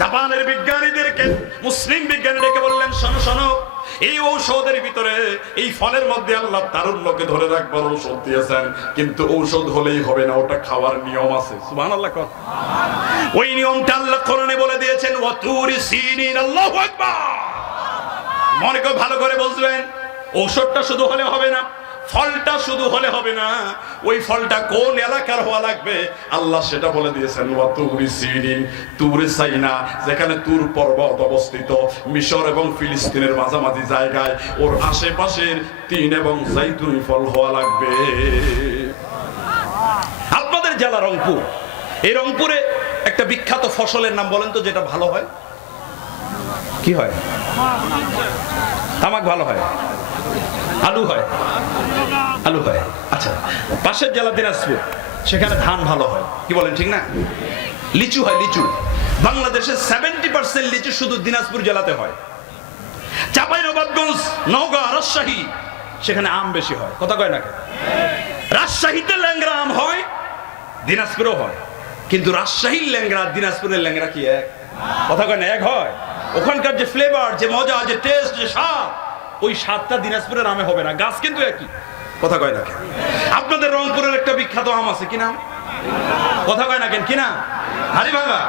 জাপানের বিজ্ঞানীদেরকে মুসলিম বিজ্ঞানী ডেকে বললেন, শোনো শোনো, এই ঔষধের ভিতরে, এই ফলের মধ্যে আল্লাহ তারুণ্যকে ধরে রাখবার ঔষধ দিয়েছেন, কিন্তু ঔষধ হলেই হবে না, ওটা খাওয়ার নিয়ম আছে। সুবহানাল্লাহ। ওই নিয়মটা আল্লাহ কোরআনে বলে দিয়েছেন, ওয়াতুরি সিনিন, আল্লাহু আকবার। মনে করে ভালো করে বুঝবেন, ঔষধটা শুধু হলে হবে না, ফলটা শুধু হলে হবে না, ওই ফলটা কোন এলাকার হওয়া লাগবে আল্লাহ সেটা বলে দিয়েছেন। ওয়াতুরি সিনিন, তুর সাইনা, যেখানে তুর পর্বত অবস্থিত, মিশর এবং ফিলিস্তিনের মাঝামাঝি জায়গায়, ওর আশেপাশের 3 এবং জাইতুন ফল হওয়া লাগবে। আপনাদের জেলা রংপুর, এই রংপুরে একটা বিখ্যাত ফসলের নাম বলেন তো যেটা ভালো হয়? কি হয়? তামাক ভালো হয়, আলু হয়, আলু হয়। আচ্ছা, পাশের জেলা দিনাজপুর, সেখানে ধান ভালো হয়, কি বলেন? ঠিক না? লিচু হয়, লিচু। বাংলাদেশের 70% লিচু শুধু দিনাজপুর জেলাতে হয়। চাঁপাইনবাবগঞ্জ, নওগাঁ, রাজশাহী, সেখানে আম বেশি হয়, কথা কয় না? রাজশাহীতে ল্যাংড়া আম হয়, দিনাজপুরেও হয়, কিন্তু রাজশাহীর ল্যাংড়া দিনাজপুরের ল্যাংড়া কি এক? কথা কয় না? এক হয়? ওখানকার যে ফ্লেভার, যে মজা, যে টেস্ট, যে স্বাদ, ওই স্বাদটা দিনাজপুরের আমে হবে না, গাছ কিন্তু একই, কথা কয় না? আপনাদের রংপুরের একটা বিখ্যাত আম আছে, কি নাম? কথা কয় না কেন? কি না? হাড়িভাঙ্গা।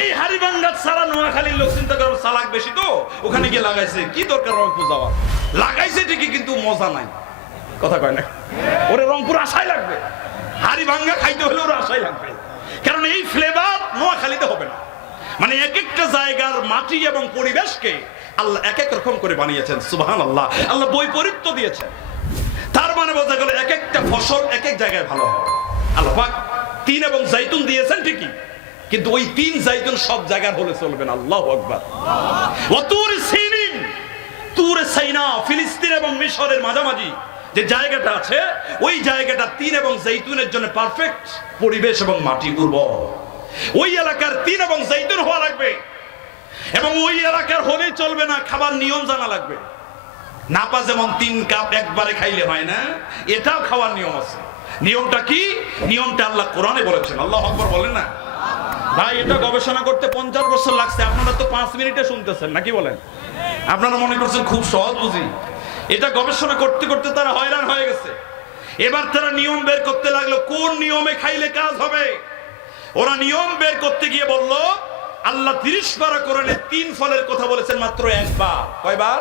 এই হাড়িভাঙ্গা ছাড়া নোয়াখালীর লোক চিন্তা করবে চালাক বেশি, তো ওখানে গিয়ে লাগাইছে, কি দরকার রংপুর যাওয়া? লাগাইছে ঠিকই, কিন্তু মজা নাই, কথা কয় না? ওরে রংপুর আশাই লাগবে, হাড়িভাঙ্গা খাইতে হলে ওর আশাই লাগবে, কারণ এই ফ্লেভার নোয়াখালীতে হবে না। মানে এক একটা জায়গার মাটি এবং পরিবেশকে আল্লাহ এক এক রকম করে বানিয়েছেন। সুবহানাল্লাহ। আল্লাহ বৈপরীত্য দিয়েছেন। তার মানে বোঝা গেল এক একটা ফসল এক এক জায়গায় ভালো হয়। আল্লাহ পাক 3 এবং জাইতুন দিয়েছেন ঠিকই, কিন্তু ওই 3 জাইতুন সব জায়গার হলে চলবে না। আল্লাহু আকবার। ওয়াতুর সিনিন, তুর সাইনা, ফিলিস্তিন এবং মিশরের মাঝামাঝি যে জায়গাটা আছে, ওই জায়গাটা 3 এবং জাইতুনের জন্য পারফেক্ট পরিবেশ এবং মাটি উর্বর। ওই এলাকার 3 এবং জাইতুন হওয়া লাগবে, এবং ওই এলাকার হলেই চলবে না, খাবার নিয়ম জানা লাগবে। নাপা যেমন 3 কাপ একবারে খাইলে হয় না, এটাও খাওয়ার নিয়ম আছে। নিয়মটা কি? নিয়মটা আল্লাহ কোরআনে বলেছেন। আল্লাহু আকবার বলেন না? ভাই, এটা গবেষণা করতে 50 বছর লাগছে, আপনারা তো 5 মিনিটে শুনতেছেন, নাকি বলেন? আপনারা মনে করছেন খুব সহজ বুঝি। এটা গবেষণা করতে করতে তারা হয়রান হয়ে গেছে। এবার তারা নিয়ম বের করতে লাগলো, কোন নিয়মে খাইলে কাজ হবে। ওরা নিয়ম বের করতে গিয়ে বলল, আল্লাহ 30 পারা কোরআনে 3 ফলের কথা বলেছেন মাত্র 1 বার। কয়বার?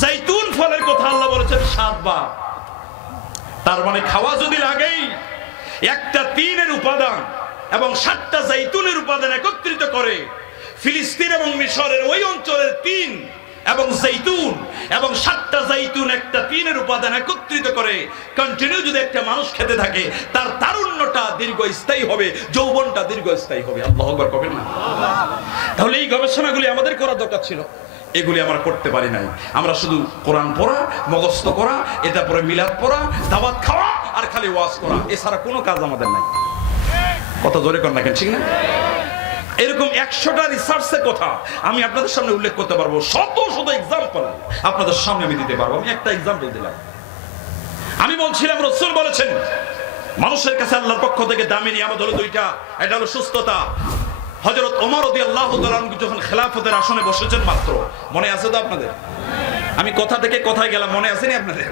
জাইতুন ফলের কথা আল্লাহ বলেছেন 7 বার। তার মানে খাওয়া যদি লাগেই একটা 3 উপাদান এবং 7টা জাইতুনের উপাদান একত্রিত করে, ফিলিস্তিন এবং মিশরের ওই অঞ্চলের 3 এবং জাইতুন এবং 7টা জাইতুন একটা 3 উপাদান একত্রিত করে কন্টিনিউ যদি একটা মানুষ খেতে থাকে, তার তারুণ্যটা দীর্ঘস্থায়ী হবে, যৌবনটা দীর্ঘস্থায়ী হবে। আল্লাহু আকবার কবেন না? তাহলে এই গবেষণাগুলি আমাদের করা দরকার ছিল, এগুলি আমরা করতে পারি নাই। আমরা শুধু কোরআন পড়া, মুখস্থ করা, এটা পরে মিলাদ পড়া, দাওয়াত খাওয়া আর খালি ওয়াজ করা, এছাড়া কোনো কাজ আমাদের নাই। কত জোরে কর না কেন? ঠিক না? এরকম 100টা রিসার্চের কথা আমি আপনাদের সামনে উল্লেখ করতে পারবো, শত শত এক্সাম্পল আপনাদের সামনে আমি দিতে পারবো। আমি একটা এক্সাম্পল দিলাম। আমি বলছিলাম রাসূল বলেছেন, মানুষের কাছে আল্লাহর পক্ষ থেকে দামি নিয়ামত হলো 2টা। এটা হলো সুস্থতা। হযরত ওমর রাদিয়াল্লাহু তাআলা আনহু যখন খেলাফতের আসনে বসেছেন মাত্র, মনে আছে তো আপনাদের? আমি কথা থেকে কোথায় গেলাম মনে আছে নি আপনাদের?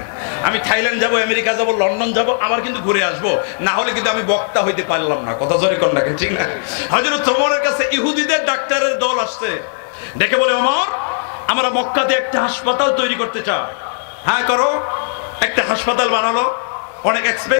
আমি থাইল্যান্ড যাব, আমেরিকা যাব, লন্ডন যাব, আবার কিন্তু ঘুরে আসবো, না হলে কিন্তু আমি বক্তা হইতে পারলাম না। কথা জোরে কর না কেন? ঠিক না? হযরত ওমরের কাছে ইহুদিদের ডাক্তারের দল আসছে, ডেকে বলে, ওমর, আমরা মক্কাতে একটা হাসপাতাল তৈরি করতে চাই। হ্যাঁ করো। একটা হাসপাতাল বানালো, অনেক এক্সপেন্স